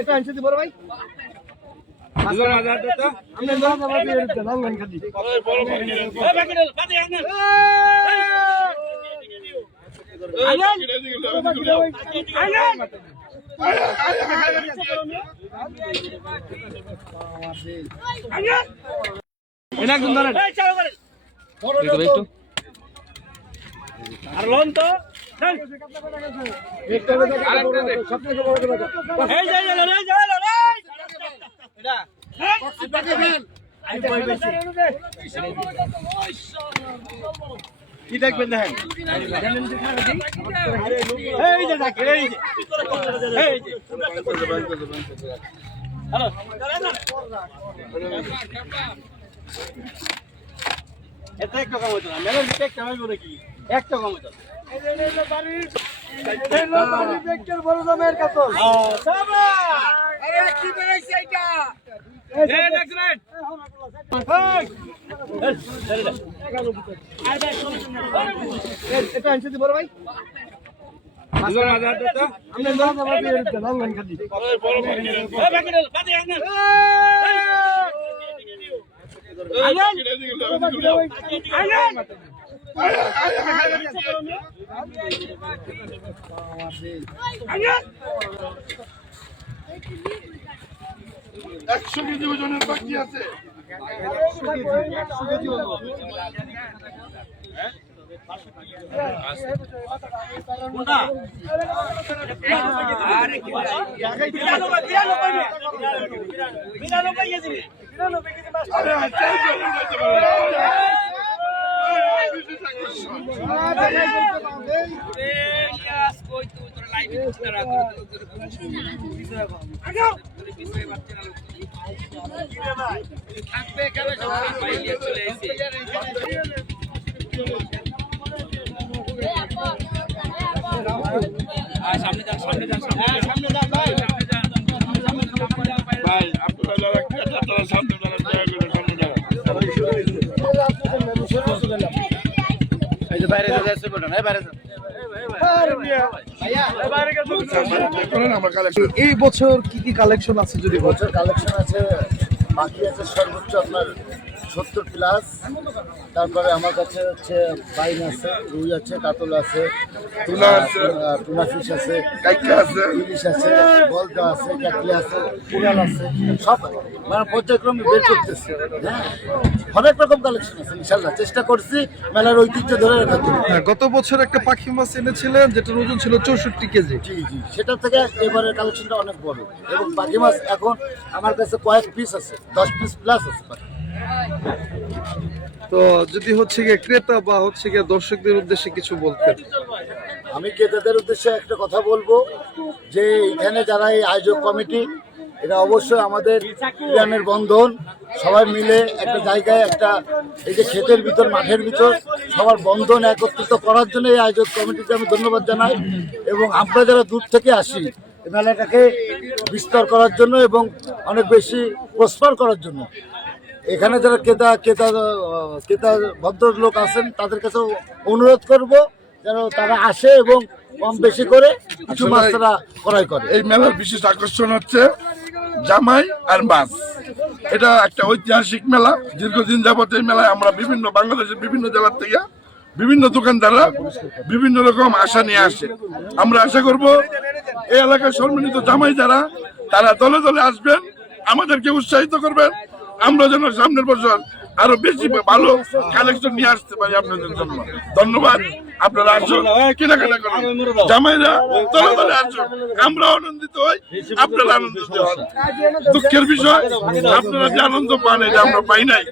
এটা আনছে দি বড় ভাই আর লোন তো কি দেখবেন দেখেন এটা একটা কম হতো না মেলার ভিতরে একটা হবে নাকি একটা কম হতো বড় দামের কাতল কি বেরাইছে এটা এটা আনছে দি বড় ভাই একশো কেজি ওজনের বাকি আছে ভাই আপনারা সামনে এই বছর কি কি কালেকশন আছে যদি বছর কালেকশন আছে বাকি আছে সর্বোচ্চ আপনার 70+। তারপরে আমার কাছে হচ্ছে বাইন আছে, রুই আছে, কাতল আছে, টুনা আছে, টুনা ফিশ আছে, কাইকা আছে, ইলিশ আছে, গলদা আছে, কাটলি আছে, কুড়াল আছে, সব মানে পর্যায়ক্রমে বের করতেছে। হ্যাঁ, অনেক রকম কালেকশন আছে ইনশাল্লাহ। চেষ্টা করছি মেলার ঐতিহ্য ধরে রাখার জন্য। গত বছর একটা পাখি মাছ এনেছিলেন যেটার ওজন ছিল 64 কেজি। জি জি, সেটা থেকে এবারের কালেকশনটা অনেক বড় এবং পাখি মাছ এখন আমার কাছে কয়েক পিস আছে, 10 পিস প্লাস আছে পাখি। তো যদি হচ্ছে গিয়ে ক্রেতা বা হচ্ছে গিয়ে দর্শকদের উদ্দেশ্যে কিছু বলতেন। আমি ক্রেতাদের উদ্দেশ্যে একটা কথা বলবো যে এখানে যারা এই আয়োজক কমিটি, এটা অবশ্যই আমাদের ইরানের বন্ধন, সবাই মিলে একটা জায়গায় একটা এই যে ক্ষেতের ভিতর মাঠের ভিতর সবার বন্ধন একত্রিত করার জন্য এই আয়োজক কমিটিকে আমি ধন্যবাদ জানাই। এবং আমরা যারা দূর থেকে আসি এই মেলাটাকে বিস্তার করার জন্য এবং অনেক বেশি প্রস্পার করার জন্য, এখানে যারা ক্রেতা ভদ্রলোক আছেন তাদের কাছে অনুরোধ করব যেন তারা আসে এবং কম বেশি করে কিছু মাছ তারা ক্রয় করে। এই মেলার বিশেষ আকর্ষণ হচ্ছে জামাই আর মাছ। এটা একটা ঐতিহাসিক মেলা। দীর্ঘদিন যাবত এই মেলায় আমরা বাংলাদেশের বিভিন্ন জেলার থেকে বিভিন্ন দোকানদাররা বিভিন্ন রকম আশা নিয়ে আসে। আমরা আশা করব এই এলাকার সম্মানিত জামাই যারা, তারা দলে দলে আসবেন, আমাদেরকে উৎসাহিত করবেন, আমরা যেন সামনের বছর আরো বেশি ভালো কালেকশন নিয়ে আসতে পারি আপনাদের জন্য। ধন্যবাদ। আপনারা আসুন, কেনাকাটা করুন, জামাইরা দলে দলে আসুন, আমরা আনন্দিত হই, আপনারা আনন্দিত হন। দুঃখের বিষয় আপনারা যে আনন্দ পান এটা আমরা পাই নাই।